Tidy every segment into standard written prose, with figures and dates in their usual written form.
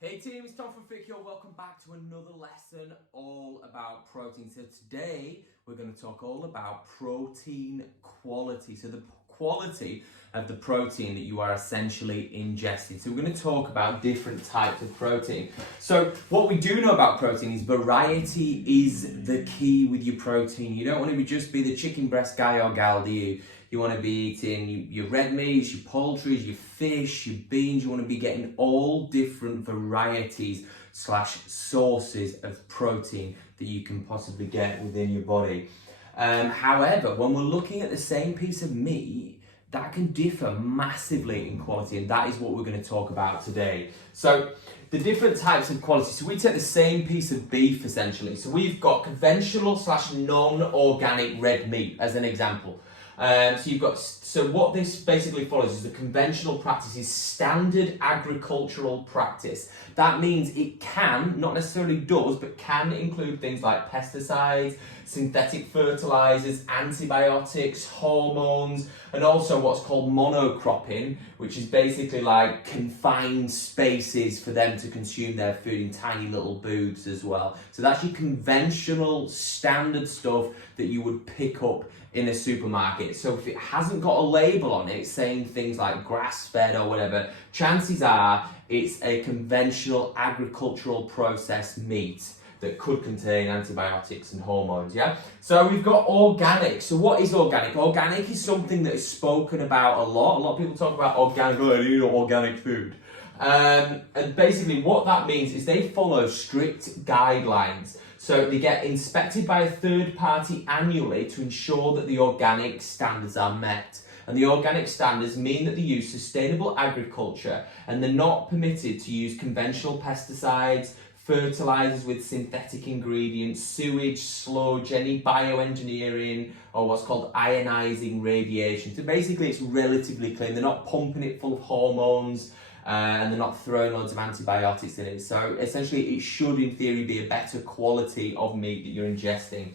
Hey team, it's Tom from Fit. Welcome back to another lesson all about protein. So today we're going to talk all about protein quality. So the quality of the protein that you are essentially ingesting. So we're going to talk about different types of protein. So what we do know about protein is variety is the key with your protein. You don't want to just be the chicken breast guy or gal, do you? You want to be eating your red meats, your poultry, your fish, your beans. You want to be getting all different varieties / sources of protein that you can possibly get within your body. However, when we're looking at the same piece of meat, that can differ massively in quality, and that is what we're going to talk about today. So the different types of quality. So we take the same piece of beef essentially. So we've got conventional / non-organic red meat as an example. So what this basically follows is the conventional practice is standard agricultural practice. That means it can, not necessarily does, but can include things like pesticides, synthetic fertilizers, antibiotics, hormones, and also what's called monocropping, which is basically like confined spaces for them to consume their food in tiny little booths as well. So that's your conventional standard stuff that you would pick up in a supermarket. So if it hasn't got a label on it saying things like grass-fed or whatever, chances are it's a conventional agricultural processed meat that could contain antibiotics and hormones, yeah? So we've got organic. So what is organic? Organic is something that is spoken about a lot. A lot of people talk about organic, I need organic food. And basically what that means is they follow strict guidelines. So they get inspected by a third party annually to ensure that the organic standards are met. And the organic standards mean that they use sustainable agriculture and they're not permitted to use conventional pesticides, fertilizers with synthetic ingredients, sewage, sludge, any bioengineering, or what's called ionizing radiation. So basically it's relatively clean. They're not pumping it full of hormones, and they're not throwing loads of antibiotics in it. So essentially it should in theory be a better quality of meat that you're ingesting.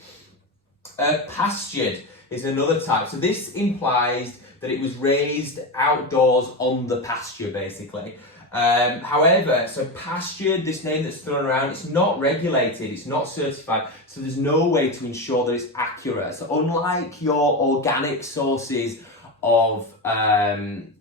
Pastured is another type. So this implies that it was raised outdoors on the pasture basically. However, so pastured, this name that's thrown around, it's not regulated, it's not certified, so there's no way to ensure that it's accurate. So unlike your organic sources of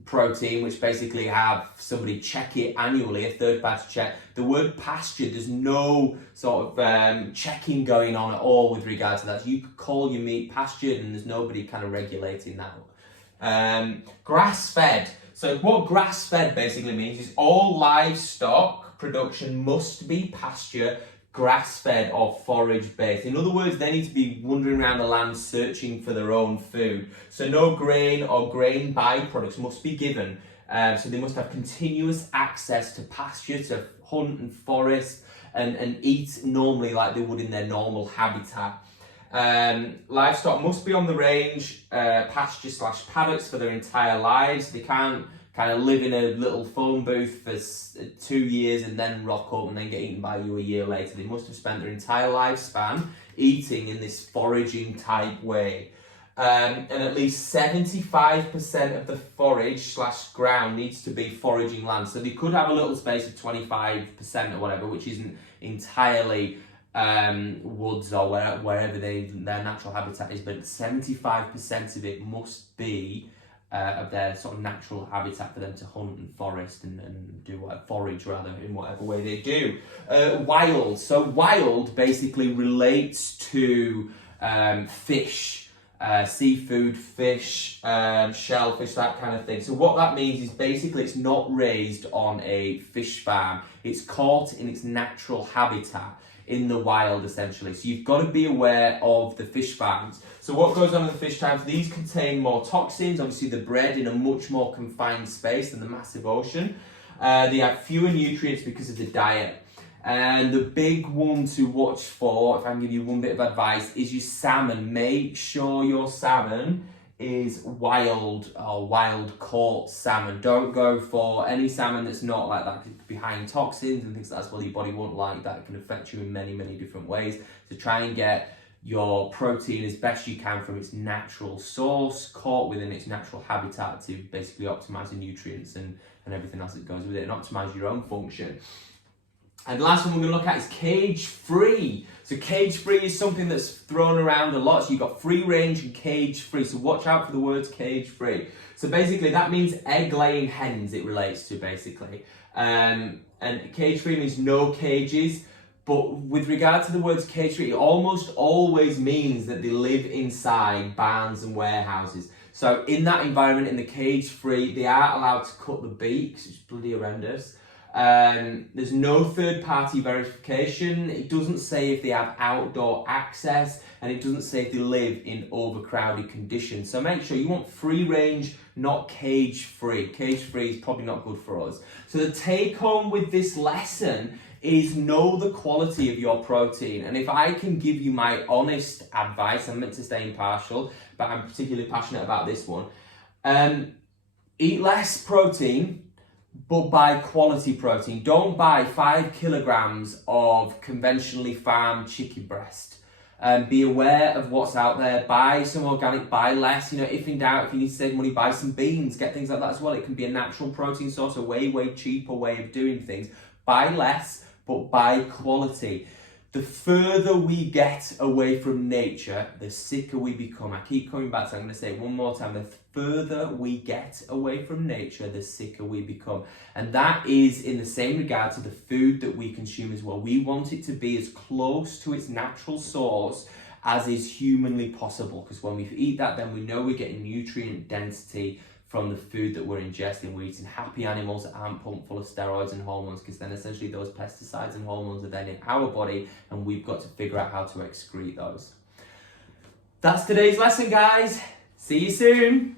protein, which basically have somebody check it annually, a third party check, the word pastured, there's no sort of checking going on at all with regard to that. So you could call your meat pastured and there's nobody kind of regulating that. Grass-fed. So what grass-fed basically means is all livestock production must be pasture, grass-fed or forage-based. In other words, they need to be wandering around the land searching for their own food. So no grain or grain byproducts must be given. So they must have continuous access to pasture, to hunt and forest and eat normally like they would in their normal habitat. Livestock must be on the range, pasture / paddocks for their entire lives. They can't kind of live in a little phone booth for 2 years and then rock up and then get eaten by you a year later. They must have spent their entire lifespan eating in this foraging type way. And at least 75% of the forage / ground needs to be foraging land. So they could have a little space of 25% or whatever, which isn't entirely woods or wherever their natural habitat is, but 75% of it must be of their sort of natural habitat for them to hunt and forest and do whatever, forage rather, in whatever way they do. Wild. So wild basically relates to fish, seafood, fish, shellfish, that kind of thing. So what that means is basically it's not raised on a fish farm. It's caught in its natural habitat in the wild essentially. So you've got to be aware of the fish farms. So what goes on in the fish farms, these contain more toxins. Obviously they're bred in a much more confined space than the massive ocean. They have fewer nutrients because of the diet. And the big one to watch for, if I can give you one bit of advice, is your salmon. Make sure your salmon is wild or wild caught salmon. Don't go for any salmon that's not like that. It could be high in toxins and things like that. Well, your body won't like that. It can affect you in many, many different ways. So try and get your protein as best you can from its natural source, caught within its natural habitat to basically optimize the nutrients and everything else that goes with it and optimize your own function. And the last one we're going to look at is cage-free. So cage-free is something that's thrown around a lot. So you've got free range and cage-free. So watch out for the words cage-free. So basically that means egg-laying hens it relates to basically. And cage-free means no cages. But with regard to the words cage-free, it almost always means that they live inside barns and warehouses. So in that environment, in the cage-free, they are allowed to cut the beaks, which is bloody horrendous. There's no third-party verification. It doesn't say if they have outdoor access, and it doesn't say if they live in overcrowded conditions. So make sure you want free range, not cage-free. Cage-free is probably not good for us. So the take-home with this lesson is know the quality of your protein. And if I can give you my honest advice, I'm meant to stay impartial, but I'm particularly passionate about this one. Eat less protein, but buy quality protein. Don't buy 5 kilograms of conventionally farmed chicken breast. Be aware of what's out there. Buy some organic, buy less. If in doubt, if you need to save money, buy some beans, get things like that as well. It can be a natural protein source, a way cheaper way of doing things. Buy less, but buy quality. The further we get away from nature, the sicker we become. I keep coming back to it. I'm going to say it one more time. The further we get away from nature, the sicker we become. And that is in the same regard to the food that we consume as well. We want it to be as close to its natural source as is humanly possible. Because when we eat that, then we know we're getting nutrient density from the food that we're ingesting. We're eating happy animals that aren't pumped full of steroids and hormones, because then essentially those pesticides and hormones are then in our body, and we've got to figure out how to excrete those. That's today's lesson, guys. See you soon.